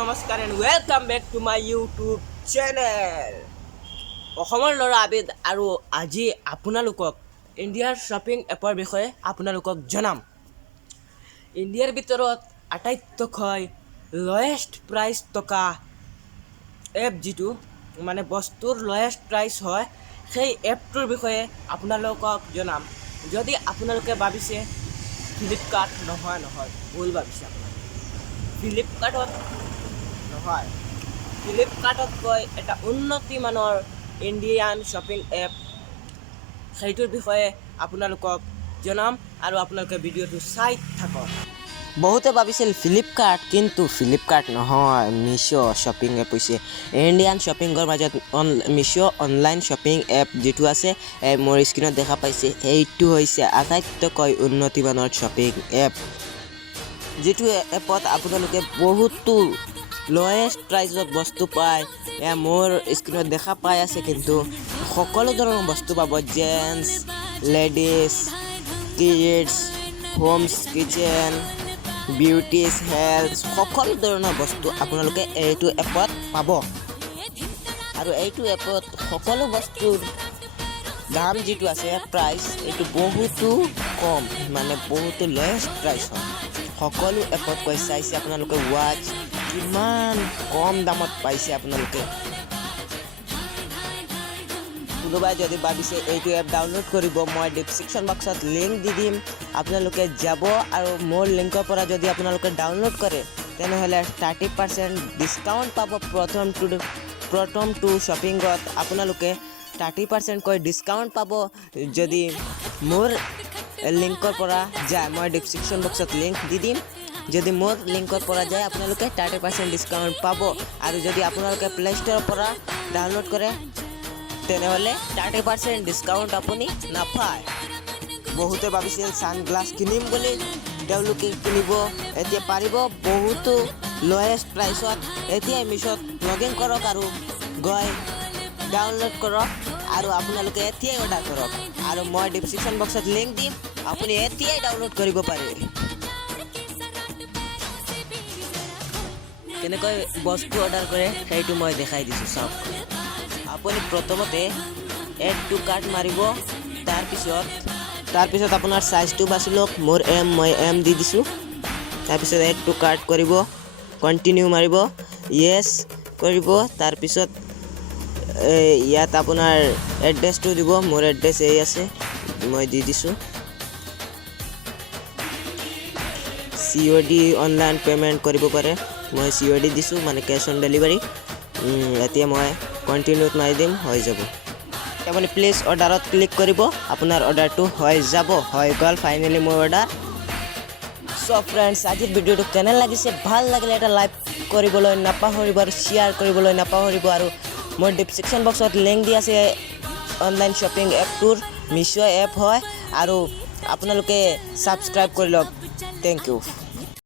নমস্কাৰ and welcome back to my YouTube channel. অসমৰ ল'ৰা আবিদ আৰু আজি আপোনালোকক ইণ্ডিয়াৰ শ্বপিং এপৰ বিষয়ে আপোনালোকক জনাম। ইণ্ডিয়াৰ ভিতৰত আটাইতকৈ লয়েষ্ট প্ৰাইচ থকা এপ যিটো মানে বস্তুৰ লয়েষ্ট প্ৰাইচ হয় সেই এপটোৰ বিষয়ে আপোনালোকক জনাম। যদি আপোনালোকে ভাবিছে ফ্লিপকাৰ্ট নহয় ভুল ভাবিছে। ফ্লিপকাৰ্টত নহয়, ফ্লিপকাৰ্টতকৈ এটা উন্নতিমানৰ ইণ্ডিয়ান শ্বপিং এপ, সেইটোৰ বিষয়ে আপোনালোকক জনাম আৰু আপোনালোকে ভিডিঅ'টো চাই থাকক। বহুতে ভাবিছিল ফ্লিপকাৰ্ট, কিন্তু ফ্লিপকাৰ্ট নহয়, মিছো শ্বপিং এপ হৈছে ইণ্ডিয়ান শ্বপিঙৰ মাজত মিছো অনলাইন শ্বপিং এপ যিটো আছে মোৰ স্ক্ৰীণত দেখা পাইছে। এইটো হৈছে আটাইতকৈ উন্নতিমানৰ শ্বপিং এপ, যিটো এপত আপোনালোকে বহুতো লয়েষ্ট প্ৰাইজত বস্তু পায়। মোৰ স্ক্ৰীণত দেখা পাই আছে, কিন্তু সকলো ধৰণৰ বস্তু পাব। Gents, ladies, kids, homes, kitchen, beauties, health, সকলো ধৰণৰ বস্তু আপোনালোকে এইটো এপত পাব। আৰু এইটো এপত সকলো বস্তুৰ দাম যিটো আছে প্ৰাইচ, এইটো বহুতো কম, মানে বহুতো লয়েষ্ট প্ৰাইচ হয়। সকলো এপত কৈ চাইছে আপোনালোকে, ৱাচ কিমান কম দামত পাইছে আপোনালোকে। কোনোবাই যদি ভাবিছে এইটো এপ ডাউনলোড কৰিব, মই ডিছক্ৰিপশ্যন বক্সত লিংক দি দিম, আপোনালোকে যাব আৰু মোৰ লিংকৰ পৰা যদি আপোনালোকে ডাউনলোড কৰে তেনেহ'লে 30% ডিছকাউণ্ট পাব। প্ৰথমটো শ্বপিঙত আপোনালোকে 30% ডিছকাউণ্ট পাব যদি মোৰ লিংকৰ পৰা যায়। মই ডিছক্ৰিপশ্যন বক্সত লিংক দি দিম, যদি মোৰ লিংকৰ পৰা যায় আপোনালোকে 30% ডিছকাউণ্ট পাব। আৰু যদি আপোনালোকে প্লে ষ্ট'ৰৰ পৰা ডাউনলোড কৰে তেনেহ'লে 30% ডিছকাউণ্ট আপুনি নাপায়। বহুতে ভাবিছিল ছানগ্লাছ কিনিম বুলি, তেওঁলোকে কিনিব এতিয়া পাৰিব বহুতো লয়েষ্ট প্ৰাইচত। এতিয়াই মিছোত লগ ইন কৰক আৰু গৈ ডাউনলোড কৰক, আৰু আপোনালোকে এতিয়াই অৰ্ডাৰ কৰক। আৰু মই ডিছক্ৰিপশ্যন বক্সত লিংক দিম, আপুনি এতিয়াই ডাউনলোড কৰিব পাৰে। কেনেকৈ বস্তু অৰ্ডাৰ কৰে সেইটো মই দেখাই দিছোঁ, চাওক। আপুনি প্ৰথমতে এড টু কাৰ্ট মাৰিব, তাৰপিছত আপোনাৰ চাইজটো বাছি লওক। মোৰ মই এম দি দিছোঁ। তাৰপিছত এড টু কাৰ্ট কৰিব, কণ্টিনিউ মাৰিব, য়েছ কৰিব। তাৰপিছত ইয়াত আপোনাৰ এড্ৰেছটো দিব, মোৰ এড্ৰেছ এই আছে, মই দি দিছোঁ। COD অনলাইন পে'মেণ্ট কৰিব পাৰে, মই COD দিছোঁ, মানে কেছ অন ডেলিভাৰী। এতিয়া মই কণ্টিনিউত মাৰি দিম, হৈ যাব। আপুনি প্লিজ অৰ্ডাৰত ক্লিক কৰিব, আপোনাৰ অৰ্ডাৰটো হৈ যাব। হৈ গ'ল ফাইনেলি মোৰ অৰ্ডাৰ। চ' ফ্ৰেণ্ডছ, আজিৰ ভিডিঅ'টো কেনে লাগিছে? ভাল লাগিলে এটা লাইক কৰিবলৈ নাপাহৰিব আৰু শ্বেয়াৰ কৰিবলৈ নাপাহৰিব। আৰু মোৰ ডিছক্ৰিপশ্যন বক্সত লিংক দি আছে অনলাইন শ্বপিং এপটোৰ, মিছো এপ হয়, আৰু আপোনালোকে ছাবস্ক্ৰাইব কৰি লওক। Thank U.